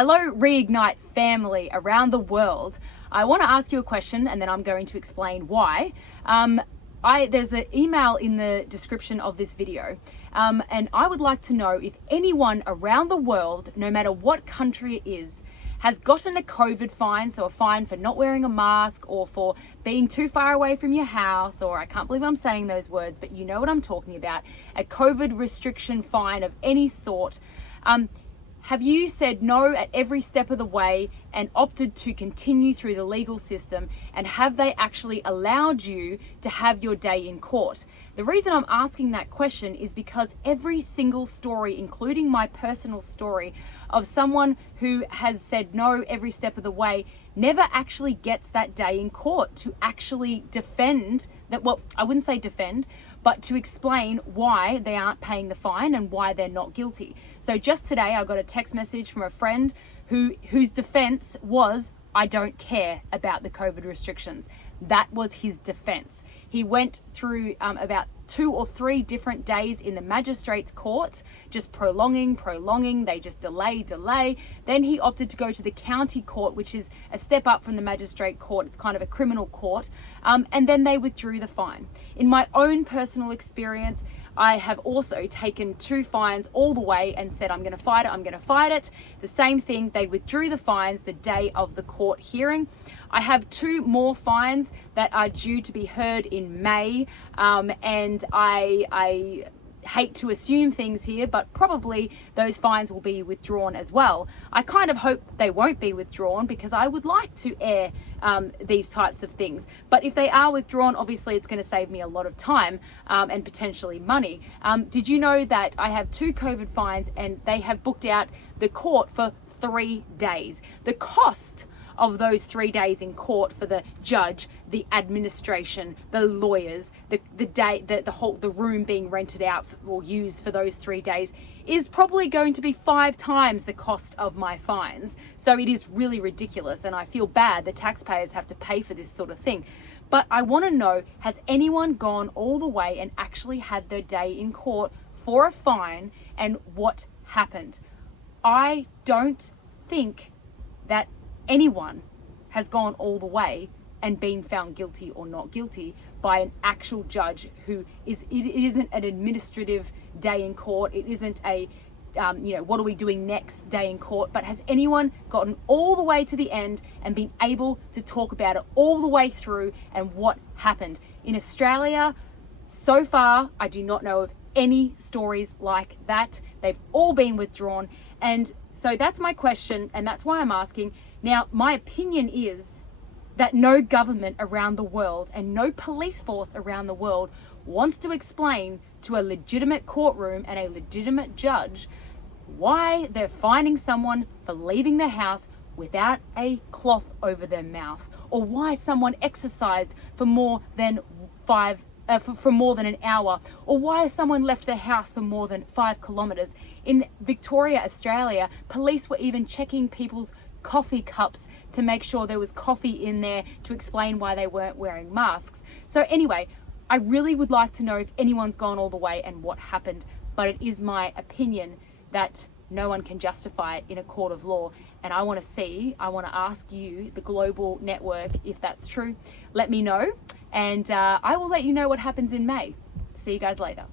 Hello, Reignite family around the world. I want to ask you a question and then I'm going to explain why. There's an email in the description of this video and I would like to know if anyone around the world, no matter what country it is, has gotten a COVID fine, so a fine for not wearing a mask or for being too far away from your house, or I can't believe I'm saying those words, but you know what I'm talking about, a COVID restriction fine of any sort. Have you said no at every step of the way and opted to continue through the legal system? And have they actually allowed you to have your day in court? The reason I'm asking that question is because every single story, including my personal story of someone who has said no every step of the way, never actually gets that day in court to actually defend that. Well, I wouldn't say defend, but to explain why they aren't paying the fine and why they're not guilty. So just today I got a text message from a friend whose defense was, I don't care about the COVID restrictions. That was his defense. He went through about 2 or 3 different days in the magistrate's court, just prolonging. They just delay. Then he opted to go to the county court, which is a step up from the magistrate court. It's kind of a criminal court. And then they withdrew the fine. In my own personal experience, I have also taken 2 fines all the way and said, I'm going to fight it. The same thing, they withdrew the fines the day of the court hearing. I have 2 more fines that are due to be heard in May, and I hate to assume things here, but probably those fines will be withdrawn as well. I kind of hope they won't be withdrawn because I would like to air these types of things. But if they are withdrawn, obviously it's going to save me a lot of time and potentially money. Did you know that I have 2 COVID fines and they have booked out the court for 3 days? The cost of those 3 days in court for the judge, the administration, the lawyers, the room being rented out or used for those 3 days is probably going to be 5 times the cost of my fines. So it is really ridiculous, and I feel bad the taxpayers have to pay for this sort of thing. But I want to know, has anyone gone all the way and actually had their day in court for a fine, and what happened? I don't think that anyone has gone all the way and been found guilty or not guilty by an actual judge it isn't an administrative day in court. It isn't a what are we doing next day in court, but has anyone gotten all the way to the end and been able to talk about it all the way through and what happened? In Australia, so far, I do not know of any stories like that. They've all been withdrawn, and so that's my question, and that's why I'm asking. Now, my opinion is that no government around the world and no police force around the world wants to explain to a legitimate courtroom and a legitimate judge why they're fining someone for leaving the house without a cloth over their mouth, or why someone exercised for more than an hour, or why someone left their house for more than 5 kilometers. In Victoria, Australia, police were even checking people's coffee cups to make sure there was coffee in there to explain why they weren't wearing masks. So anyway, I really would like to know if anyone's gone all the way and what happened, but it is my opinion that no one can justify it in a court of law. And I want to ask you, the global network, if that's true. Let me know, and I will let you know what happens in May. See you guys later.